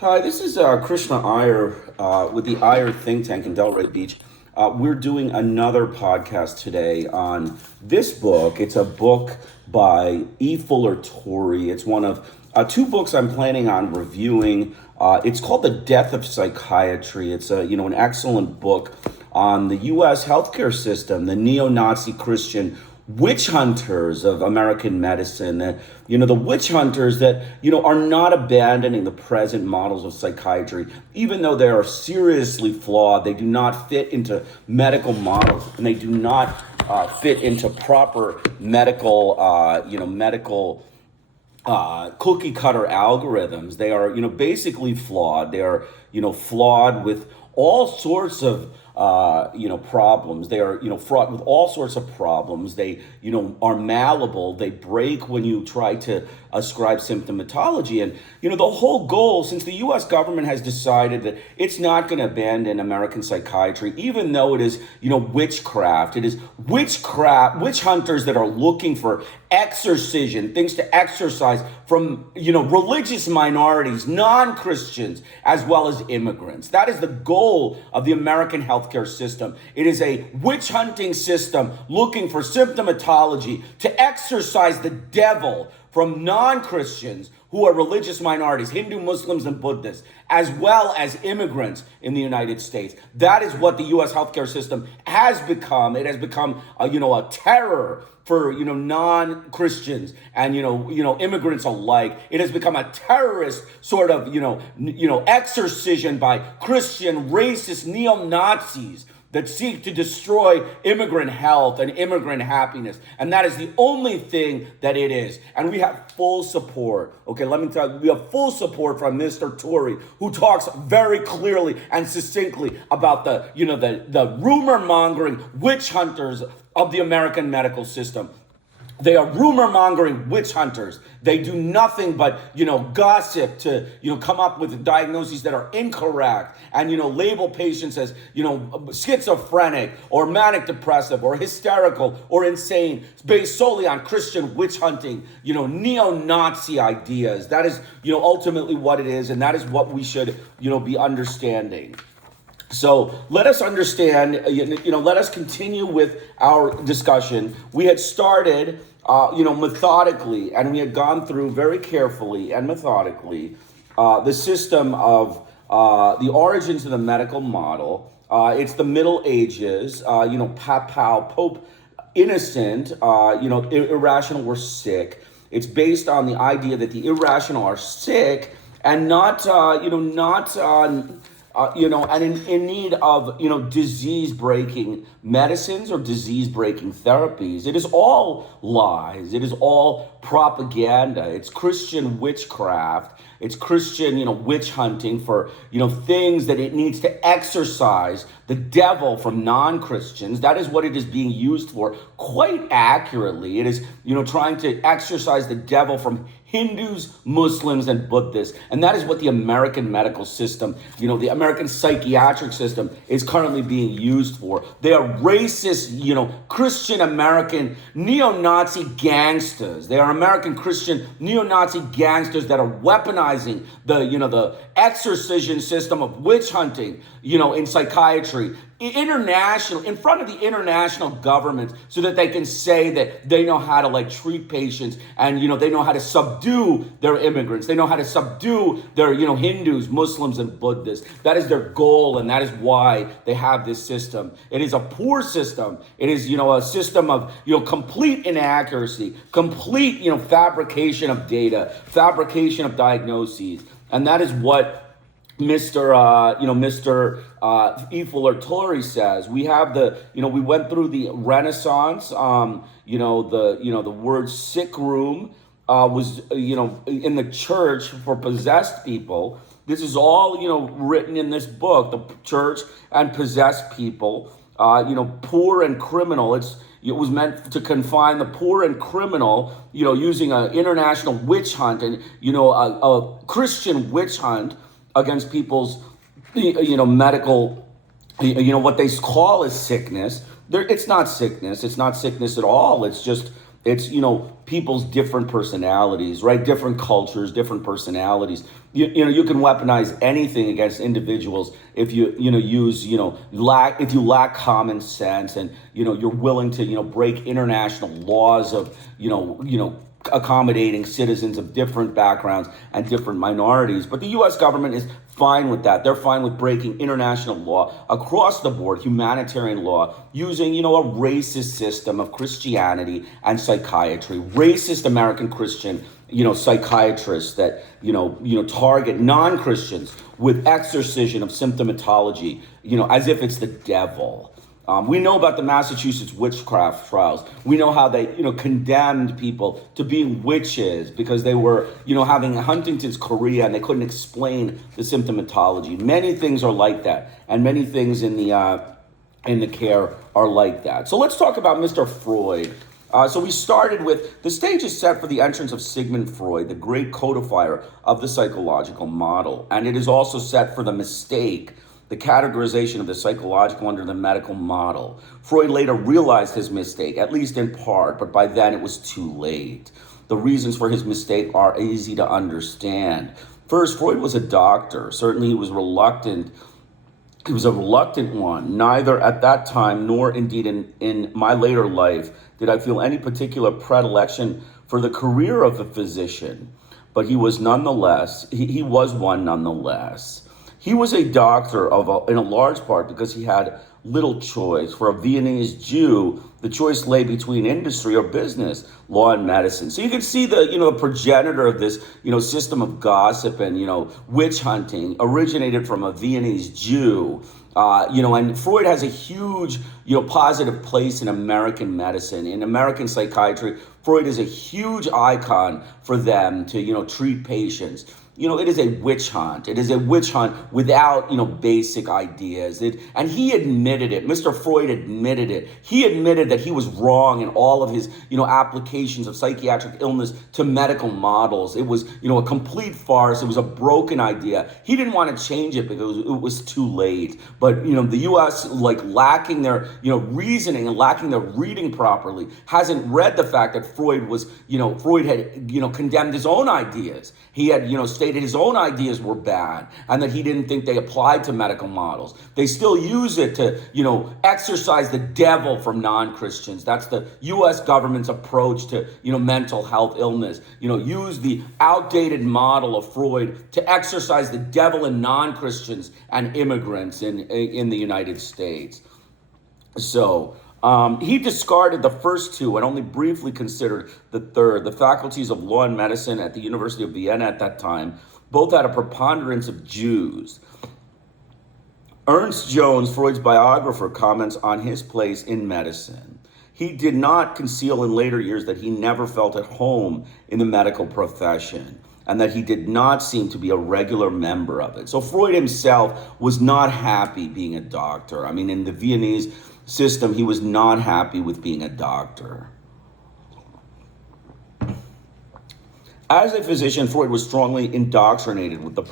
Hi, this is Krishna Iyer with the Iyer think tank in Delray Beach. We're doing another podcast today on this book. It's a book by E. Fuller Torey. It's one of two books I'm planning on reviewing. It's called The Death of Psychiatry. It's an excellent book on the U.S. healthcare system, the neo-Nazi Christian witch hunters of American medicine, the witch hunters that, are not abandoning the present models of psychiatry, even though they are seriously flawed. They do not fit into medical models, and they do not fit into proper medical cookie cutter algorithms. They are, basically flawed. They are, flawed with all sorts of problems. They are, fraught with all sorts of problems. They, are malleable. They break when you try to ascribe symptomatology. And, the whole goal, since the U.S. government has decided that it's not going to abandon American psychiatry, even though it is, witchcraft, it is witch hunters that are looking for exorcision, things to exorcise from, religious minorities, non-Christians, as well as immigrants. That is the goal of the American healthcare system. It is a witch hunting system looking for symptomatology to exorcise the devil from non-Christians who are religious minorities, Hindu, Muslims, and Buddhists, as well as immigrants in the United States. That is what the U.S. healthcare system has become. It has become, a terror for, non-Christians and, immigrants alike. It has become a terrorist sort of, exorcision by Christian, racist, neo-Nazis that seek to destroy immigrant health and immigrant happiness. And that is the only thing that it is. And we have full support. Okay, let me tell you, we have full support from Mr. Torey, who talks very clearly and succinctly about the rumor mongering witch hunters of the American medical system. They are rumor-mongering witch hunters. They do nothing but, gossip to, come up with diagnoses that are incorrect and, label patients as, schizophrenic or manic-depressive or hysterical or insane based solely on Christian witch hunting, neo-Nazi ideas. That is, ultimately what it is, and that is what we should, be understanding. So let us understand, let us continue with our discussion. We had started, methodically, and we had gone through very carefully and methodically the system of the origins of the medical model. It's the Middle Ages, Pope Innocent, irrational were sick. It's based on the idea that the irrational are sick and not and in need of, disease-breaking medicines or disease-breaking therapies. It is all lies. It is all propaganda. It's Christian witchcraft. It's Christian, witch hunting for, things that it needs to exorcise the devil from non-Christians. That is what it is being used for quite accurately. It is, trying to exorcise the devil from Hindus, Muslims, and Buddhists. And that is what the American medical system, the American psychiatric system is currently being used for. They are racist, Christian American neo-Nazi gangsters. They are American Christian neo-Nazi gangsters that are weaponizing the exorcision system of witch hunting, in psychiatry, in front of the international government, so that they can say that they know how to treat patients and they know how to subdue their immigrants. They know how to subdue their Hindus, Muslims, and Buddhists. That is their goal, and that is why they have this system. It is a poor system. It is a system of complete inaccuracy, complete fabrication of data, fabrication of diagnoses, and that is what Mr. E. Fuller Torey says. We have we went through the Renaissance. The word sick room was, in the church for possessed people. This is all, written in this book, the church and possessed people, poor and criminal. It was meant to confine the poor and criminal, using an international witch hunt and, a Christian witch hunt against people's, medical, what they call as sickness. It's not sickness. It's not sickness at all. It's just, It's, people's different personalities, right? Different cultures, different personalities. You can weaponize anything against individuals if if you lack common sense, and, you're willing to, break international laws of, accommodating citizens of different backgrounds and different minorities. But the U.S. government is fine with that. They're fine with breaking international law across the board, humanitarian law, using, a racist system of Christianity and psychiatry, racist American Christian, psychiatrists that, target non-Christians with exorcision of symptomatology, as if it's the devil. We know about the Massachusetts witchcraft trials. We know how they, condemned people to being witches because they were, having Huntington's chorea and they couldn't explain the symptomatology. Many things are like that, and many things in the care are like that. So let's talk about Mr. Freud. So we started with, the stage is set for the entrance of Sigmund Freud, the great codifier of the psychological model. And it is also set for the mistake, the categorization of the psychological under the medical model. Freud later realized his mistake, at least in part, but by then it was too late. The reasons for his mistake are easy to understand. First, Freud was a doctor. Certainly he was reluctant. He was a reluctant one. Neither at that time nor indeed in my later life did I feel any particular predilection for the career of a physician. But he was nonetheless, he was one nonetheless. He was a doctor in a large part because he had little choice. For a Viennese Jew, the choice lay between industry or business, law and medicine. So you can see the progenitor of this system of gossip and witch hunting originated from a Viennese Jew. And Freud has a huge positive place in American medicine, in American psychiatry. Freud is a huge icon for them to treat patients. It is a witch hunt. It is a witch hunt without, basic ideas. And he admitted it. Mr. Freud admitted it. He admitted that he was wrong in all of his, applications of psychiatric illness to medical models. It was, a complete farce. It was a broken idea. He didn't want to change it because it was too late. But, the U.S., lacking their, reasoning and lacking their reading properly, hasn't read the fact that Freud had, condemned his own ideas. He had, stated his own ideas were bad and that he didn't think they applied to medical models. They still use it to, exorcise the devil from non-Christians. That's the U.S. government's approach to, mental health illness. Use the outdated model of Freud to exorcise the devil in non-Christians and immigrants in the United States. So, he discarded the first two and only briefly considered the third. The faculties of law and medicine at the University of Vienna at that time both had a preponderance of Jews. Ernst Jones, Freud's biographer, comments on his place in medicine. He did not conceal in later years that he never felt at home in the medical profession and that he did not seem to be a regular member of it. So Freud himself was not happy being a doctor. I mean, in the Viennese system, he was not happy with being a doctor. As a physician, Freud was strongly indoctrinated with the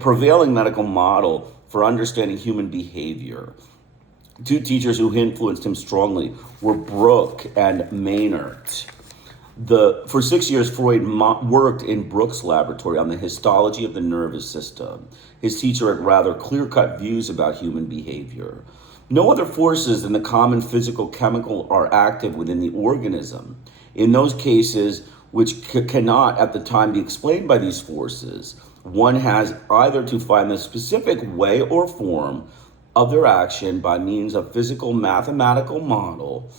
prevailing medical model for understanding human behavior. Two teachers who influenced him strongly were Brooke and Maynard. For 6 years, Freud worked in Brooke's laboratory on the histology of the nervous system. His teacher had rather clear-cut views about human behavior. No other forces than the common physical chemical are active within the organism. In those cases which cannot at the time be explained by these forces, one has either to find the specific way or form of their action by means of physical mathematical model,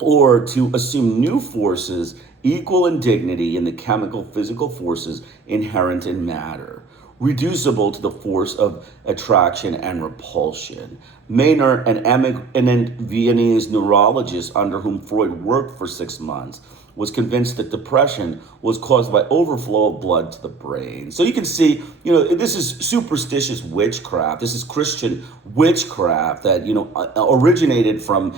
or to assume new forces equal in dignity in the chemical physical forces inherent in matter, reducible to the force of attraction and repulsion. Maynard, an eminent Viennese neurologist under whom Freud worked for 6 months, was convinced that depression was caused by overflow of blood to the brain. So you can see, this is superstitious witchcraft. This is Christian witchcraft that, originated from,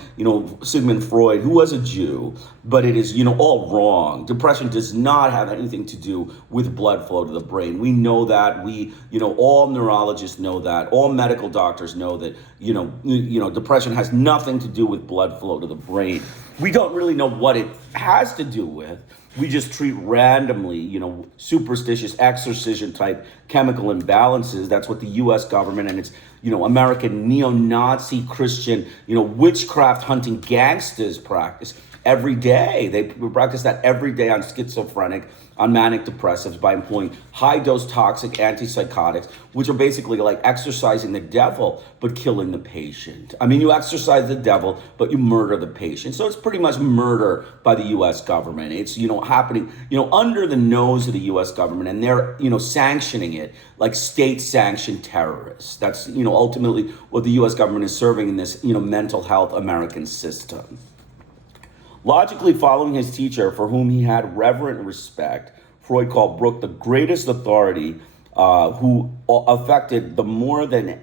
Sigmund Freud, who was a Jew, but it is, all wrong. Depression does not have anything to do with blood flow to the brain. We know that. All neurologists know that. All medical doctors know that, depression has nothing to do with blood flow to the brain. We don't really know what it has to do with. We just treat randomly, superstitious exorcision type chemical imbalances. That's what the U.S. government and its, American neo-Nazi Christian, witchcraft hunting gangsters practice every day. They practice that every day on schizophrenic, on manic depressives by employing high-dose toxic antipsychotics, which are basically like exorcising the devil, but killing the patient. I mean, you exorcise the devil, but you murder the patient. So it's pretty much murder by the U.S. government. It's, happening, under the nose of the U.S. government, and they're, sanctioning it like state-sanctioned terrorists. That's, ultimately what the U.S. government is serving in this, mental health American system. Logically following his teacher, for whom he had reverent respect, Freud called Brooke the greatest authority who affected more than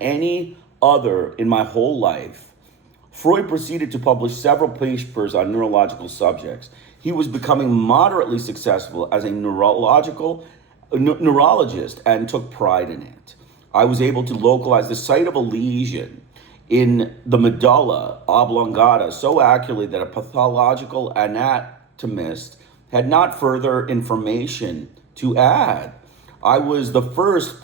any other in my whole life. Freud proceeded to publish several papers on neurological subjects. He was becoming moderately successful as a neurologist and took pride in it. I was able to localize the site of a lesion in the medulla oblongata so accurately that a pathological anatomist had not further information to add. I was the first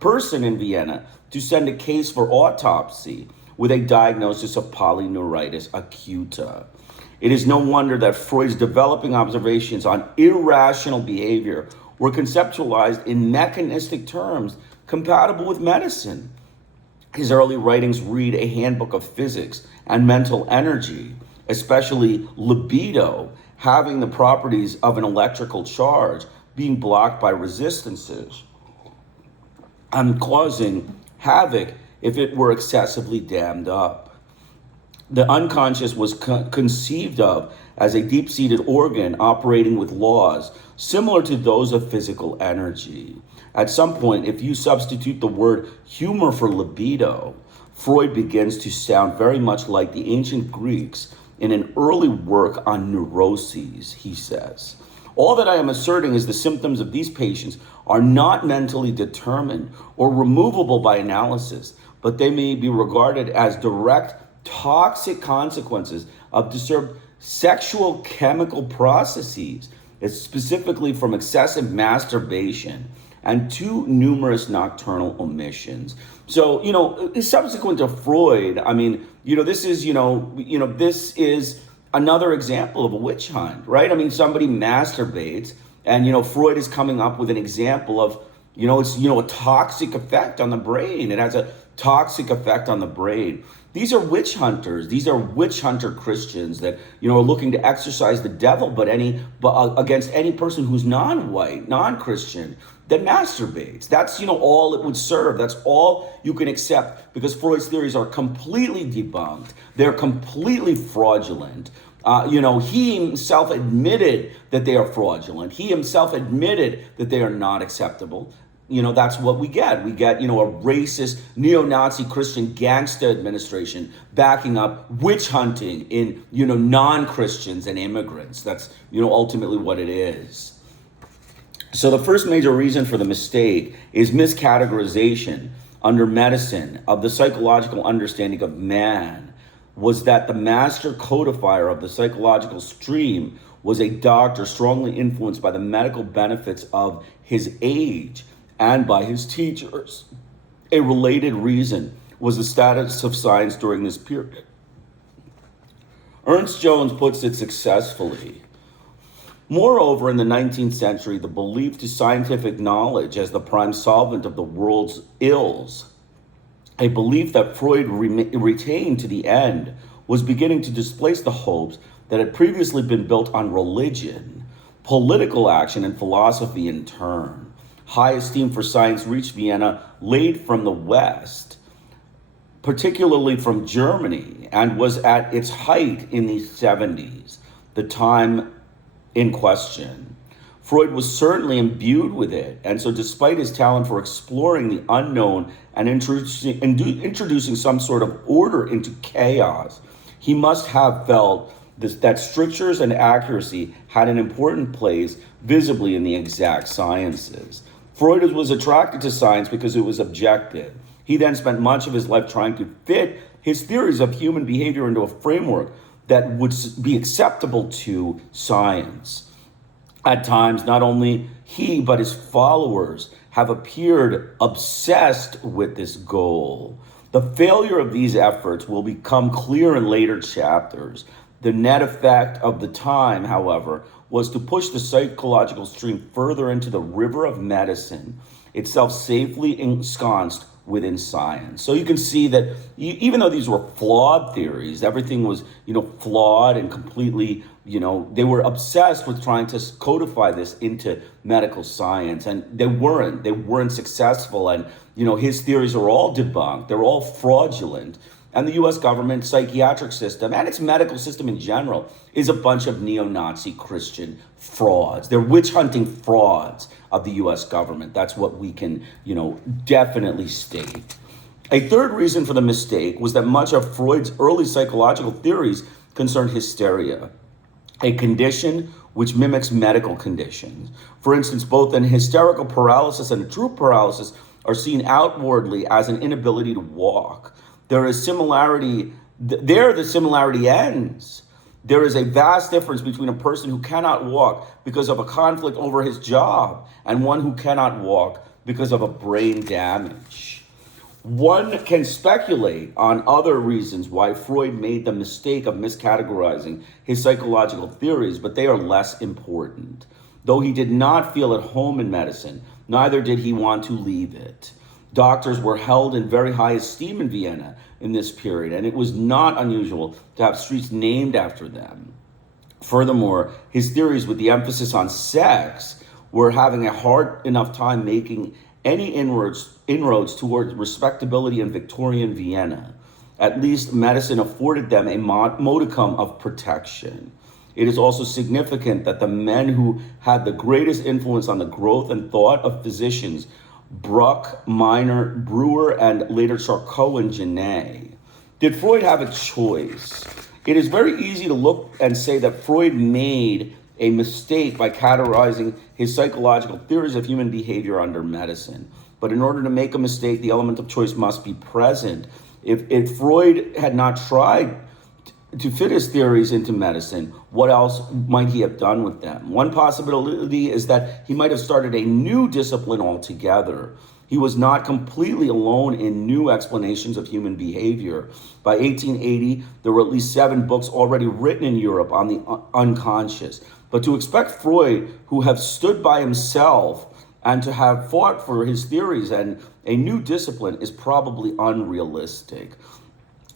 person in Vienna to send a case for autopsy with a diagnosis of polyneuritis acuta. It is no wonder that Freud's developing observations on irrational behavior were conceptualized in mechanistic terms compatible with medicine. His early writings read a handbook of physics and mental energy, especially libido, having the properties of an electrical charge, being blocked by resistances, and causing havoc if it were excessively dammed up. The unconscious was conceived of as a deep-seated organ operating with laws similar to those of physical energy. At some point, if you substitute the word humor for libido, Freud begins to sound very much like the ancient Greeks in an early work on neuroses, he says. All that I am asserting is the symptoms of these patients are not mentally determined or removable by analysis, but they may be regarded as direct toxic consequences of disturbed sexual chemical processes, specifically from excessive masturbation and too numerous nocturnal omissions. So, subsequent to Freud, this is another example of a witch hunt, right? I mean, somebody masturbates and, Freud is coming up with an example of, it's, a toxic effect on the brain. It has a toxic effect on the brain. These are witch hunters. These are witch hunter Christians that, are looking to exorcise the devil, but against any person who's non-white, non-Christian, that masturbates. That's, all it would serve. That's all you can accept because Freud's theories are completely debunked. They're completely fraudulent. He himself admitted that they are fraudulent. He himself admitted that they are not acceptable. That's what we get. We get, a racist neo-Nazi Christian gangster administration backing up witch hunting in, non-Christians and immigrants. That's, ultimately what it is. So the first major reason for the mistake is miscategorization under medicine of the psychological understanding of man was that the master codifier of the psychological stream was a doctor strongly influenced by the medical benefits of his age and by his teachers. A related reason was the status of science during this period. Ernst Jones puts it successfully. Moreover, in the 19th century, the belief to scientific knowledge as the prime solvent of the world's ills, a belief that Freud retained to the end, was beginning to displace the hopes that had previously been built on religion, political action, and philosophy in turn. High esteem for science reached Vienna late from the West, particularly from Germany, and was at its height in the 70s, the time in question. Freud was certainly imbued with it, and so despite his talent for exploring the unknown and introducing some sort of order into chaos, he must have felt that strictures and accuracy had an important place visibly in the exact sciences. Freud was attracted to science because it was objective. He then spent much of his life trying to fit his theories of human behavior into a framework that would be acceptable to science. At times, not only he, but his followers have appeared obsessed with this goal. The failure of these efforts will become clear in later chapters. The net effect of the time, however, was to push the psychological stream further into the river of medicine, itself safely ensconced within science. So you can see that even though these were flawed theories, everything was, flawed and completely, they were obsessed with trying to codify this into medical science, and they weren't successful. And, his theories are all debunked. They're all fraudulent. And the U.S. government psychiatric system and its medical system in general is a bunch of neo-Nazi Christian frauds. They're witch hunting frauds of the U.S. government. That's what we can, definitely state. A third reason for the mistake was that much of Freud's early psychological theories concerned hysteria, a condition which mimics medical conditions. For instance, both an hysterical paralysis and a true paralysis are seen outwardly as an inability to walk. There is similarity. There, the similarity ends. There is a vast difference between a person who cannot walk because of a conflict over his job and one who cannot walk because of a brain damage. One can speculate on other reasons why Freud made the mistake of miscategorizing his psychological theories, but they are less important. Though he did not feel at home in medicine, neither did he want to leave it. Doctors were held in very high esteem in Vienna in this period, and it was not unusual to have streets named after them. Furthermore, his theories with the emphasis on sex were having a hard enough time making any inroads toward respectability in Victorian Vienna. At least medicine afforded them a modicum of protection. It is also significant that the men who had the greatest influence on the growth and thought of physicians, Bruck, Miner, Brewer, and later Charcot and Genet. Did Freud have a choice? It is very easy to look and say that Freud made a mistake by categorizing his psychological theories of human behavior under medicine. But in order to make a mistake, the element of choice must be present. If Freud had not tried to fit his theories into medicine, what else might he have done with them? One possibility is that he might have started a new discipline altogether. He was not completely alone in new explanations of human behavior. By 1880, there were at least 7 books already written in Europe on the unconscious. But to expect Freud, who have stood by himself and to have fought for his theories and a new discipline, is probably unrealistic.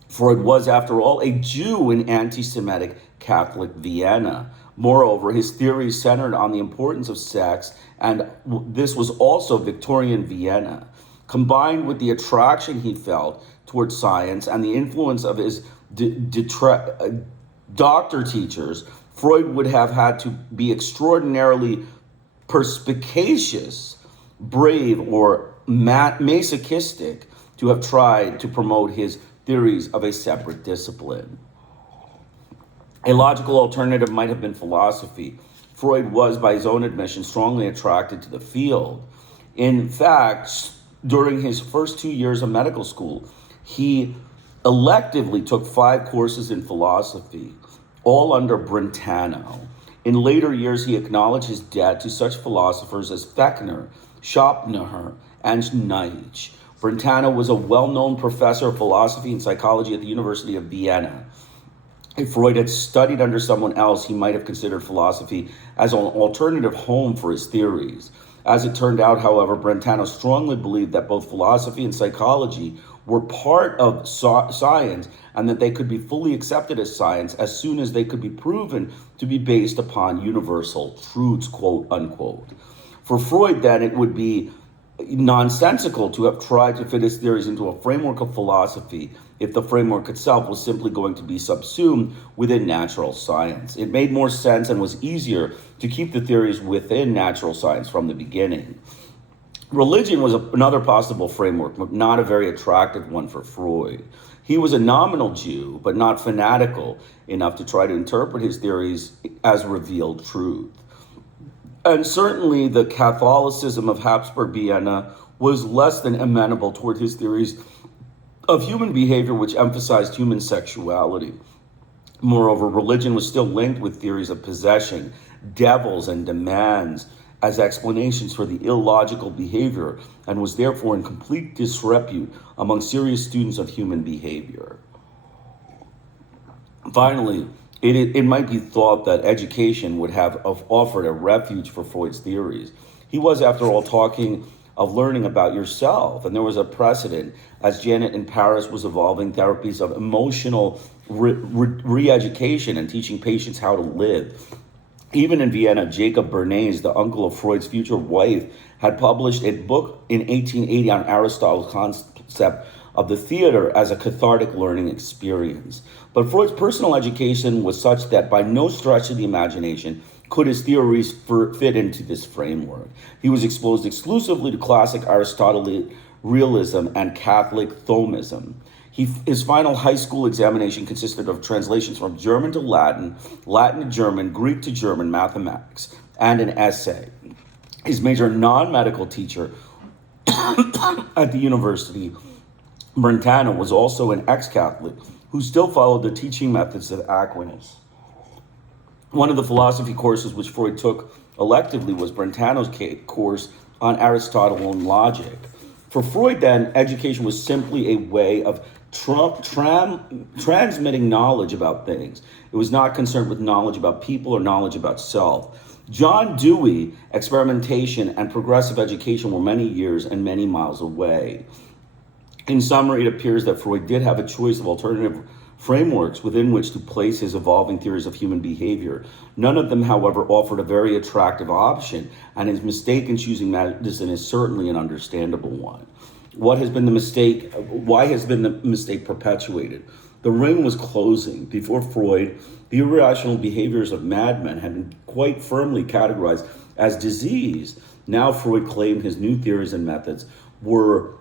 Freud was, after all, a Jew in anti-Semitic Catholic Vienna. Moreover, his theories centered on the importance of sex, and this was also Victorian Vienna. Combined with the attraction he felt towards science and the influence of his doctor teachers, Freud would have had to be extraordinarily perspicacious, brave, or masochistic to have tried to promote his theories of a separate discipline. A logical alternative might have been philosophy. Freud was, by his own admission, strongly attracted to the field. In fact, during his first 2 years of medical school, he electively took 5 courses in philosophy, all under Brentano. In later years, he acknowledged his debt to such philosophers as Fechner, Schopenhauer, and Nietzsche. Brentano was a well-known professor of philosophy and psychology at the University of Vienna. If Freud had studied under someone else, he might have considered philosophy as an alternative home for his theories. As it turned out, however, Brentano strongly believed that both philosophy and psychology were part of science and that they could be fully accepted as science as soon as they could be proven to be based upon universal truths, quote unquote. For Freud, then, it would be nonsensical to have tried to fit his theories into a framework of philosophy if the framework itself was simply going to be subsumed within natural science. It made more sense and was easier to keep the theories within natural science from the beginning. Religion was another possible framework, but not a very attractive one for Freud. He was a nominal Jew, but not fanatical enough to try to interpret his theories as revealed truth. And certainly the Catholicism of Habsburg Vienna was less than amenable toward his theories of human behavior, which emphasized human sexuality. Moreover, religion was still linked with theories of possession, devils, and demands as explanations for the illogical behavior, and was therefore in complete disrepute among serious students of human behavior. Finally, it might be thought that education would have offered a refuge for Freud's theories. He was, after all, talking of learning about yourself, and there was a precedent as Janet in Paris was evolving therapies of emotional re-education and teaching patients how to live. Even in Vienna, Jacob Bernays, the uncle of Freud's future wife, had published a book in 1880 on Aristotle's concept of the theater as a cathartic learning experience. But Freud's personal education was such that by no stretch of the imagination could his theories fit into this framework. He was exposed exclusively to classic Aristotelian realism and Catholic Thomism. His final high school examination consisted of translations from German to Latin, Latin to German, Greek to German, mathematics, and an essay. His major non-medical teacher at the university, Brentano, was also an ex-Catholic who still followed the teaching methods of Aquinas. One of the philosophy courses which Freud took electively was Brentano's course on Aristotle and logic. For Freud, then, education was simply a way of transmitting knowledge about things. It was not concerned with knowledge about people or knowledge about self. John Dewey, experimentation and progressive education were many years and many miles away. In summary, it appears that Freud did have a choice of alternative frameworks within which to place his evolving theories of human behavior. None of them, however, offered a very attractive option, and his mistake in choosing medicine is certainly an understandable one. What has been the mistake? Why has been the mistake perpetuated? The ring was closing. Before Freud, the irrational behaviors of madmen had been quite firmly categorized as disease. Now Freud claimed his new theories and methods were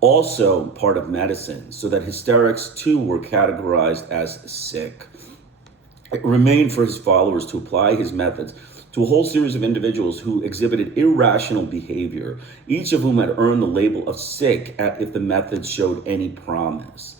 also part of medicine, so that hysterics too were categorized as sick. It remained for his followers to apply his methods to a whole series of individuals who exhibited irrational behavior, each of whom had earned the label of sick if the methods showed any promise.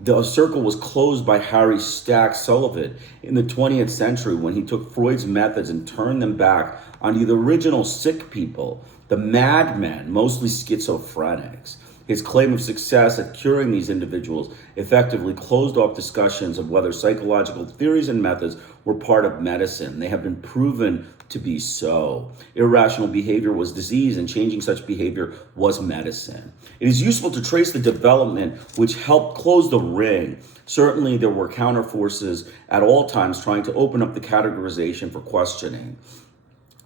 The circle was closed by Harry Stack Sullivan in the 20th century when he took Freud's methods and turned them back on the original sick people, the madmen, mostly schizophrenics. His claim of success at curing these individuals effectively closed off discussions of whether psychological theories and methods were part of medicine. They have been proven to be so. Irrational behavior was disease, and changing such behavior was medicine. It is useful to trace the development which helped close the ring. Certainly, there were counterforces at all times trying to open up the categorization for questioning.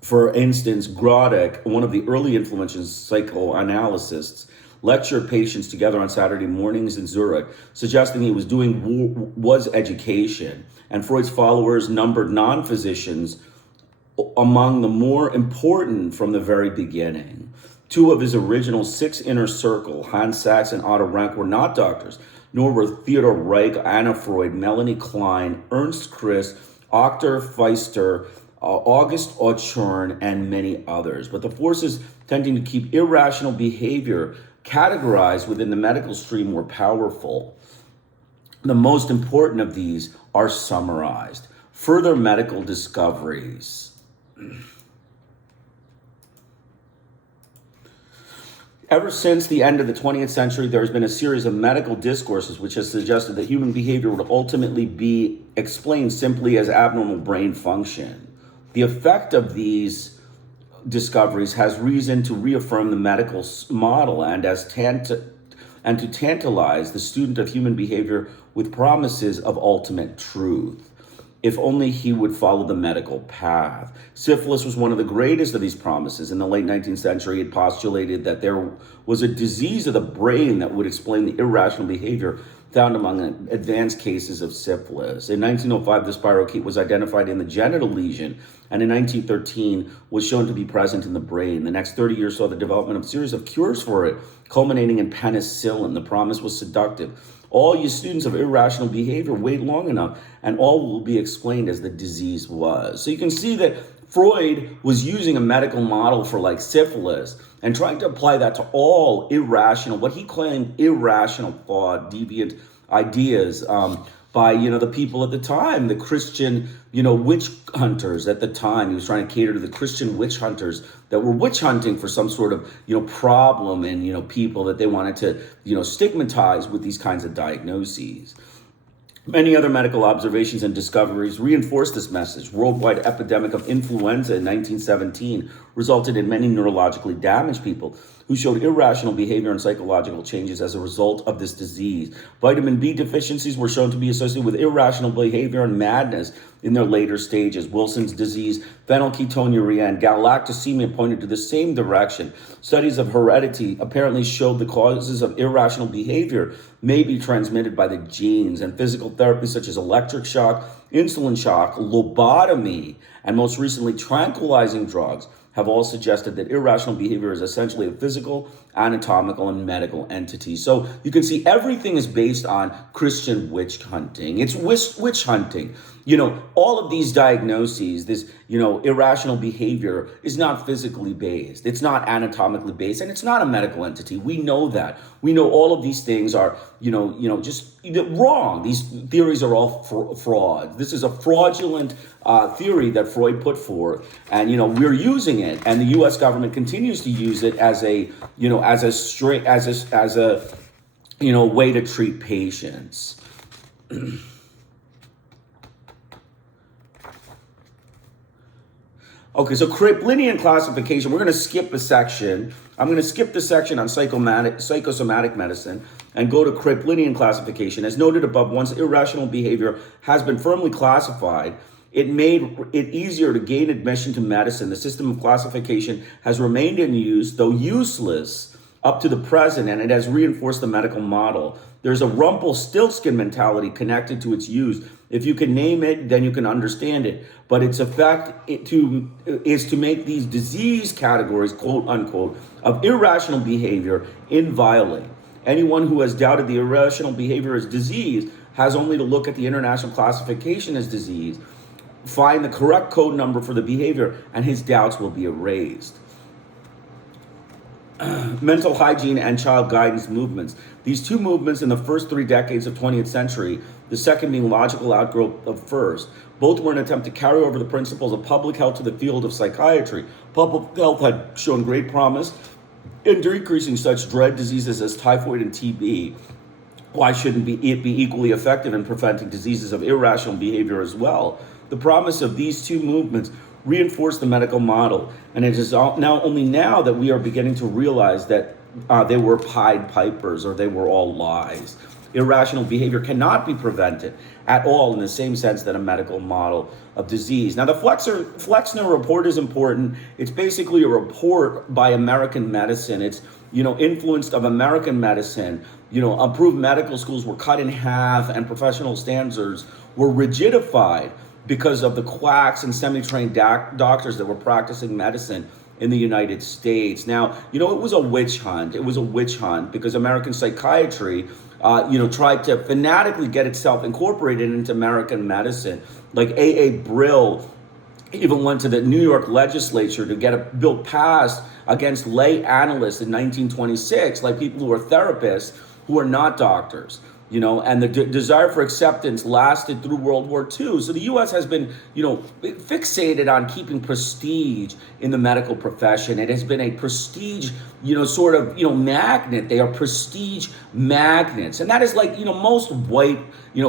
For instance, Grodek, one of the early influential psychoanalysts, lectured patients together on Saturday mornings in Zurich, suggesting he was doing was education, and Freud's followers numbered non-physicians among the more important from the very beginning. Two of his original six inner circle, Hans Sachs and Otto Rank, were not doctors, nor were Theodor Reich, Anna Freud, Melanie Klein, Ernst Christ, Octor Pfister, August Ochern, and many others. But the forces tending to keep irrational behavior categorized within the medical stream were powerful. The most important of these are summarized. Further medical discoveries. Ever since the end of the 20th century, there has been a series of medical discourses which has suggested that human behavior would ultimately be explained simply as abnormal brain function. The effect of these discoveries has reason to reaffirm the medical model and to tantalize the student of human behavior with promises of ultimate truth, if only he would follow the medical path. Syphilis was one of the greatest of these promises. In the late 19th century, it postulated that there was a disease of the brain that would explain the irrational behavior found among advanced cases of syphilis. In 1905, the spirochete was identified in the genital lesion, and in 1913 was shown to be present in the brain. The next 30 years saw the development of a series of cures for it, culminating in penicillin. The promise was seductive. All you students of irrational behavior, wait long enough, and all will be explained as the disease was. So you can see that Freud was using a medical model for like syphilis and trying to apply that to all irrational, what he claimed irrational thought, deviant ideas, by, the people at the time, the Christian, witch hunters at the time. He was trying to cater to the Christian witch hunters that were witch hunting for some sort of, problem in, people that they wanted to, stigmatize with these kinds of diagnoses. Many other medical observations and discoveries reinforce this message. Worldwide epidemic of influenza in 1917 resulted in many neurologically damaged people who showed irrational behavior and psychological changes as a result of this disease. Vitamin B deficiencies were shown to be associated with irrational behavior and madness in their later stages. Wilson's disease, phenylketonuria, and galactosemia pointed to the same direction. Studies of heredity apparently showed the causes of irrational behavior may be transmitted by the genes, and physical therapy such as electric shock, insulin shock, lobotomy, and most recently tranquilizing drugs have all suggested that irrational behavior is essentially a physical, anatomical, and medical entity. So you can see everything is based on Christian witch hunting. It's witch hunting. All of these diagnoses, this, irrational behavior is not physically based. It's not anatomically based, and it's not a medical entity. We know that. We know all of these things are, just wrong. These theories are all fraud. This is a fraudulent theory that Freud put forth, and we're using it, and the U.S. government continues to use it as a way to treat patients. Okay, so Kraepelinian classification, we're going to skip a section. I'm going to skip the section on psychosomatic medicine and go to Kraepelinian classification. As noted above, once irrational behavior has been firmly classified, it made it easier to gain admission to medicine. The system of classification has remained in use, though useless, up to the present, and it has reinforced the medical model. There's a Rumpelstiltskin mentality connected to its use. If you can name it, then you can understand it. But its effect is to make these disease categories, quote unquote, of irrational behavior inviolate. Anyone who has doubted the irrational behavior as disease has only to look at the international classification as disease, find the correct code number for the behavior, and his doubts will be erased. Mental hygiene and child guidance movements. These two movements in the first 3 decades of 20th century, the second being logical outgrowth of first, both were an attempt to carry over the principles of public health to the field of psychiatry. Public health had shown great promise in decreasing such dread diseases as typhoid and TB. Why shouldn't it be equally effective in preventing diseases of irrational behavior as well? The promise of these two movements reinforced the medical model, and it is now only now that we are beginning to realize that they were Pied Pipers, or they were all lies. Irrational behavior cannot be prevented at all in the same sense that a medical model of disease. Now, the Flexner report is important. It's basically a report by American medicine. It's, influenced of American medicine. Approved medical schools were cut in half, and professional standards were rigidified because of the quacks and semi-trained doctors that were practicing medicine in the United States. Now, it was a witch hunt. It was a witch hunt because American psychiatry, tried to fanatically get itself incorporated into American medicine. Like A.A. Brill even went to the New York legislature to get a bill passed against lay analysts in 1926, like people who are therapists who are not doctors. And the desire for acceptance lasted through World War II. So the U.S. has been, fixated on keeping prestige in the medical profession. It has been a prestige, magnet. They are prestige magnets. And that is like, most white,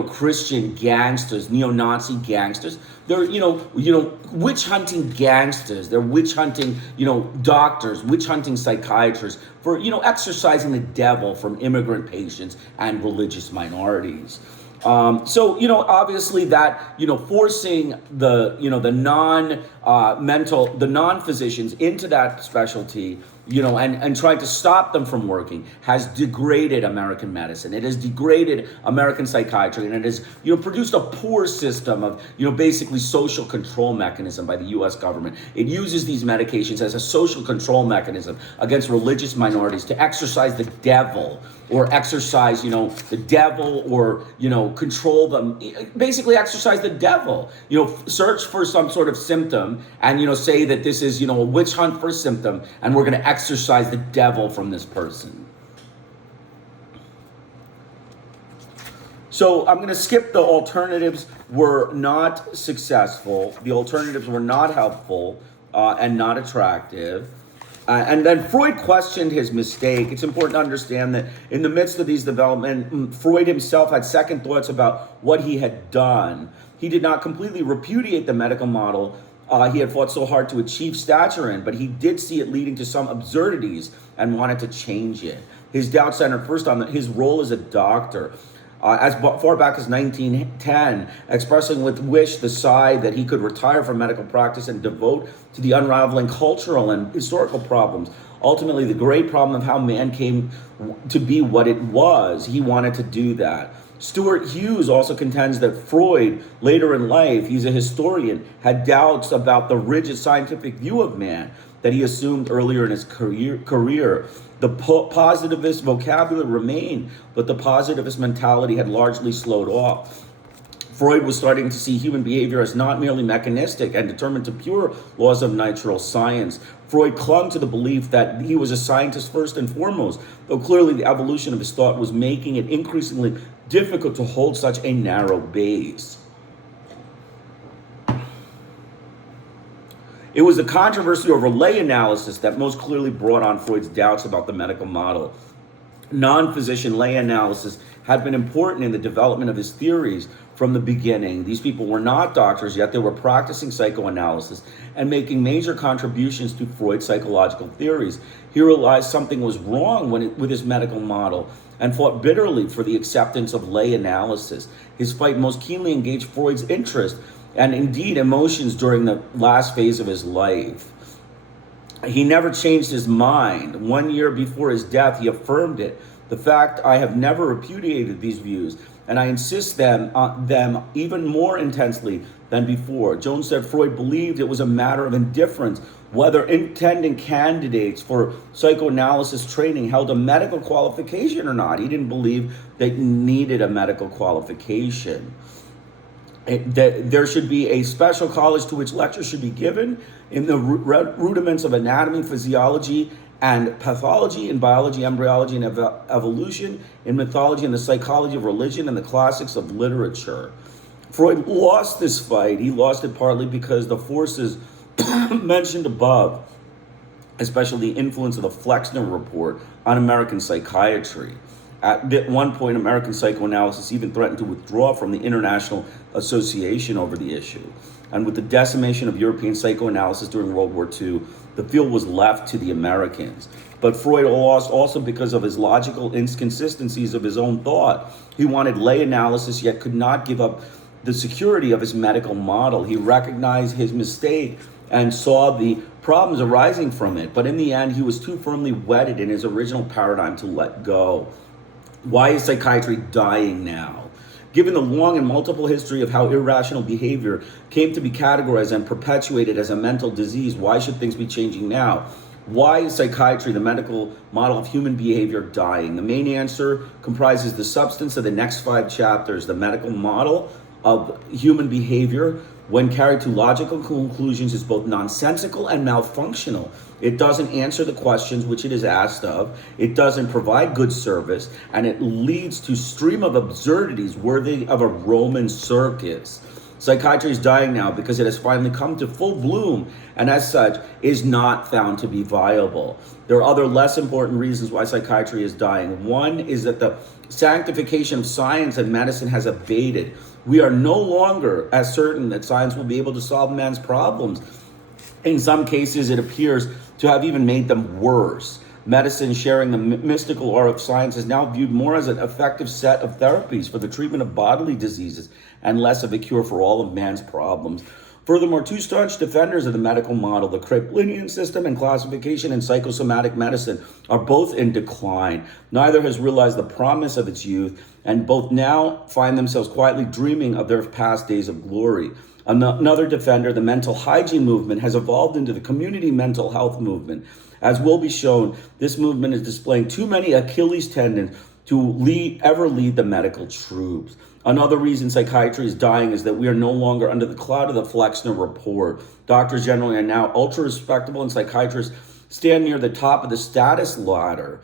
Christian gangsters, neo-Nazi gangsters. They're, witch hunting gangsters. They're witch hunting, doctors, witch hunting psychiatrists for, exorcising the devil from immigrant patients and religious minorities. Obviously that, forcing the non-physicians into that specialty, and trying to stop them from working has degraded American medicine. It has degraded American psychiatry, and it has, produced a poor system of, basically social control mechanism by the U.S. government. It uses these medications as a social control mechanism against religious minorities to exorcise the devil, or exorcise, the devil, or, control them, basically exorcise the devil, search for some sort of symptom and, say that this is, a witch hunt for a symptom, and we're going to exorcise the devil from this person. So I'm going to skip the alternatives were not successful. The alternatives were not helpful and not attractive. And then Freud questioned his mistake. It's important to understand that in the midst of these developments, Freud himself had second thoughts about what he had done. He did not completely repudiate the medical model he had fought so hard to achieve stature in, but he did see it leading to some absurdities and wanted to change it. His doubt centered first on his role as a doctor. As far back as 1910, expressing with wish the sigh that he could retire from medical practice and devote to the unraveling cultural and historical problems. Ultimately, the great problem of how man came to be what it was, he wanted to do that. Stuart Hughes also contends that Freud, later in life, he's a historian, had doubts about the rigid scientific view of man that he assumed earlier in his career. The positivist vocabulary remained, but the positivist mentality had largely slowed off. Freud was starting to see human behavior as not merely mechanistic and determined to pure laws of natural science. Freud clung to the belief that he was a scientist first and foremost, though clearly the evolution of his thought was making it increasingly difficult to hold such a narrow base. It was the controversy over lay analysis that most clearly brought on Freud's doubts about the medical model. Non-physician lay analysis had been important in the development of his theories from the beginning. These people were not doctors, yet they were practicing psychoanalysis and making major contributions to Freud's psychological theories. He realized something was wrong with his medical model and fought bitterly for the acceptance of lay analysis. His fight most keenly engaged Freud's interest and indeed emotions during the last phase of his life. He never changed his mind. 1 year before his death, he affirmed it. The fact, I have never repudiated these views, and I insist on them even more intensely than before. Jones said Freud believed it was a matter of indifference whether intending candidates for psychoanalysis training held a medical qualification or not. He didn't believe they needed a medical qualification. That there should be a special college to which lectures should be given in the rudiments of anatomy, physiology, and pathology, in biology, embryology, and evolution, in mythology and the psychology of religion, and the classics of literature. Freud lost this fight. He lost it partly because the forces mentioned above, especially the influence of the Flexner Report on American psychiatry. At one point, American psychoanalysis even threatened to withdraw from the International Association over the issue. And with the decimation of European psychoanalysis during World War II, the field was left to the Americans. But Freud lost also because of his logical inconsistencies of his own thought. He wanted lay analysis, yet could not give up the security of his medical model. He recognized his mistake and saw the problems arising from it. But in the end, he was too firmly wedded in his original paradigm to let go. Why is psychiatry dying now? Given the long and multiple history of how irrational behavior came to be categorized and perpetuated as a mental disease, why should things be changing now? Why is psychiatry, the medical model of human behavior, dying? The main answer comprises the substance of the next 5 chapters. The medical model of human behavior, when carried to logical conclusions, is both nonsensical and malfunctional. It doesn't answer the questions which it is asked of. It doesn't provide good service, and it leads to stream of absurdities worthy of a Roman circus. Psychiatry is dying now because it has finally come to full bloom, and as such is not found to be viable. There are other less important reasons why psychiatry is dying. One is that the sanctification of science and medicine has abated. We are no longer as certain that science will be able to solve man's problems. In some cases, it appears to have even made them worse. Medicine, sharing the mystical art of science, is now viewed more as an effective set of therapies for the treatment of bodily diseases and less of a cure for all of man's problems. Furthermore, 2 staunch defenders of the medical model, the Kraepelinian system and classification in psychosomatic medicine, are both in decline. Neither has realized the promise of its youth, and both now find themselves quietly dreaming of their past days of glory. Another defender, the mental hygiene movement, has evolved into the community mental health movement. As will be shown, this movement is displaying too many Achilles tendons to ever lead the medical troops. Another reason psychiatry is dying is that we are no longer under the cloud of the Flexner Report. Doctors generally are now ultra respectable, and psychiatrists stand near the top of the status ladder.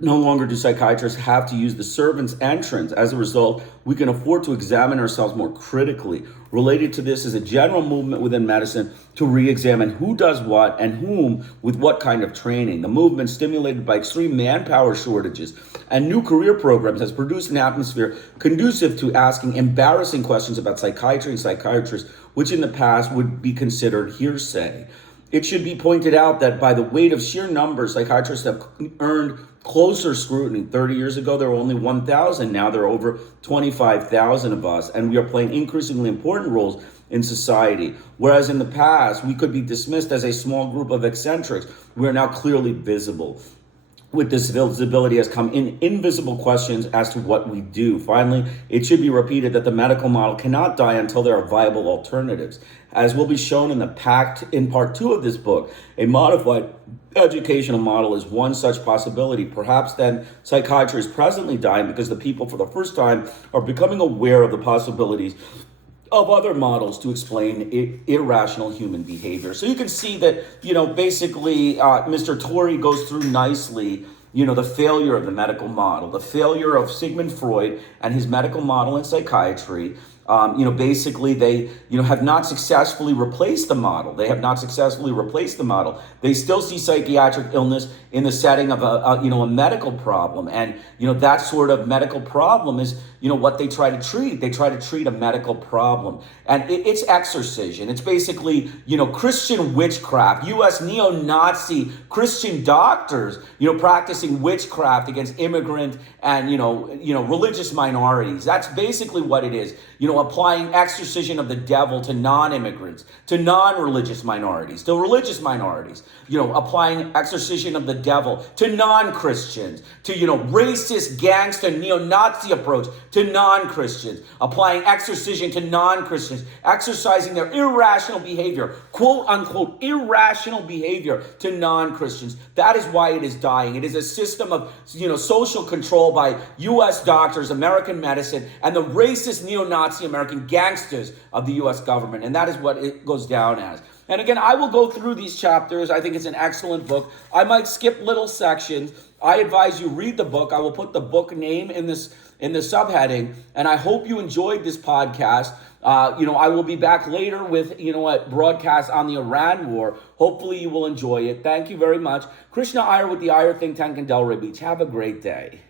No longer do psychiatrists have to use the servant's entrance. As a result, we can afford to examine ourselves more critically. Related to this is a general movement within medicine to re-examine who does what and whom with what kind of training. The movement, stimulated by extreme manpower shortages and new career programs, has produced an atmosphere conducive to asking embarrassing questions about psychiatry and psychiatrists, which in the past would be considered hearsay. It should be pointed out that by the weight of sheer numbers, psychiatrists have earned closer scrutiny. 30 years ago, there were only 1,000. Now there are over 25,000 of us, and we are playing increasingly important roles in society. Whereas in the past, we could be dismissed as a small group of eccentrics, we are now clearly visible. With this visibility has come invisible questions as to what we do. Finally, it should be repeated that the medical model cannot die until there are viable alternatives. As will be shown in part 2 of this book, a modified educational model is one such possibility. Perhaps then psychiatry is presently dying because the people for the first time are becoming aware of the possibilities of other models to explain irrational human behavior. So you can see that, basically Mr. Torey goes through nicely, the failure of the medical model, the failure of Sigmund Freud and his medical model in psychiatry. Basically they, have not successfully replaced the model. They have not successfully replaced the model. They still see psychiatric illness in the setting of a medical problem. And, that sort of medical problem is, what they try to treat. They try to treat a medical problem. And it's exorcision. It's basically, Christian witchcraft, U.S. neo-Nazi Christian doctors, practicing witchcraft against immigrant and, religious minorities. That's basically what it is. Applying exorcision of the devil to non-immigrants, to non-religious minorities, to religious minorities, applying exorcision of the devil to non-Christians, to, racist, gangster, neo-Nazi approach to non-Christians, applying exorcision to non-Christians, exercising their irrational behavior, quote unquote, irrational behavior to non-Christians. That is why it is dying. It is a system of, social control by U.S. doctors, American medicine, and the racist neo-Nazi American gangsters of the U.S. government. And that is what it goes down as. And again, I will go through these chapters. I think it's an excellent book. I might skip little sections. I advise you read the book. I will put the book name in the subheading. And I hope you enjoyed this podcast. I will be back later with, a broadcast on the Iran war. Hopefully you will enjoy it. Thank you very much. Krishna Iyer with the Iyer Think Tank in Delray Beach. Have a great day.